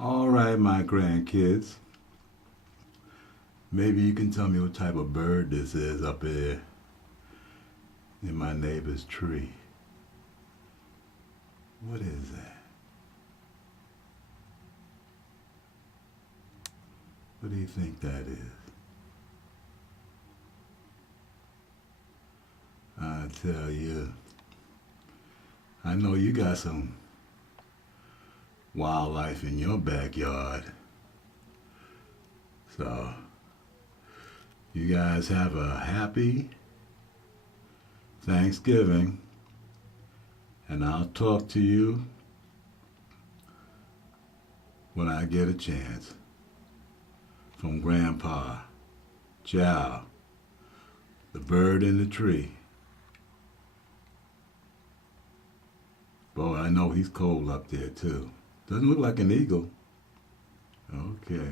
All right, my grandkids. Maybe you can tell me what type of bird this is up here in my neighbor's tree. What is that? What do you think that is? I tell you, I know you got some wildlife in your backyard. So, you guys have a happy Thanksgiving, and I'll talk to you when I get a chance. From Grandpa, Ciao, the bird in the tree. Boy, I know he's cold up there too. Doesn't look like an eagle. Okay.